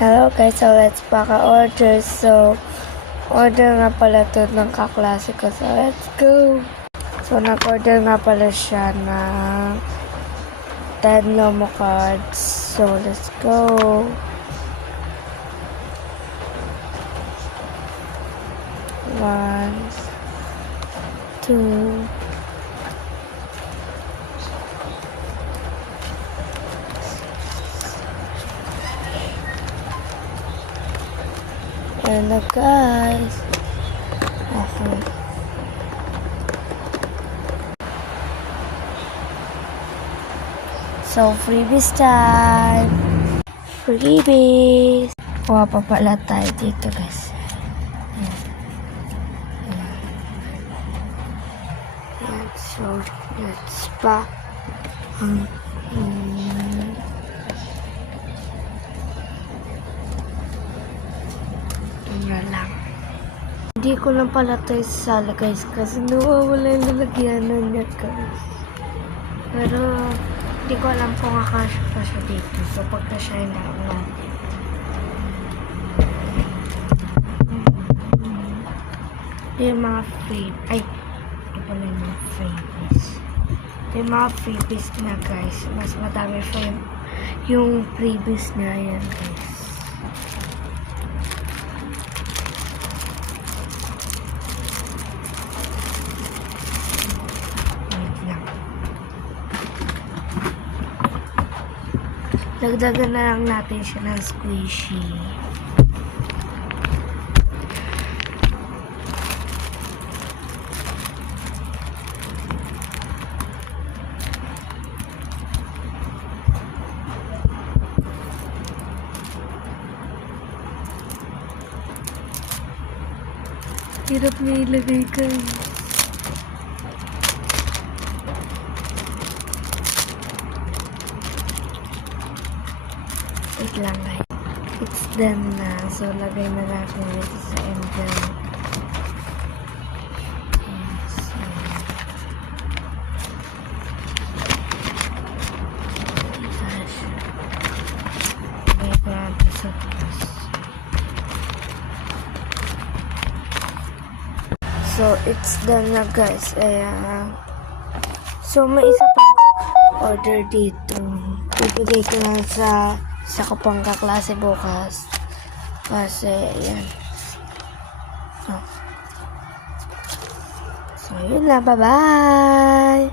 Hello guys, so let's order. So, order nga pala to ng kaklase ko. So, let's go! So, nag-order nga pala siya ng 10 Lomo cards. So, let's go! One, two, and na guys. Okay. So, freebies time. Freebies. Kuha pa pala tayo dito guys. Ayan. So, let's pa. Yan lang. Hindi ko lang pala ito isasala guys kasi nawawala yung lalagyanan niya guys. Pero hindi ko alam kung akasya pa siya dito. So pagka-shine lang natin. Yung mga ito pala yung mga freebies. Yung mga freebies na guys. Mas madami pa yung freebies na yan guys. Dagdagan na lang natin siya ng squishy. Hirap niya ilagay kayo. Wait lang guys. It's done na. So, lagay na natin dito sa envelope. Lagay ko natin sa taas. So, it's done na guys. Ayan. So, may isa pa order dito. Ibigay ko lang sa ko pang kaklase bukas. Kasi, ayan. So, yun na. Bye-bye!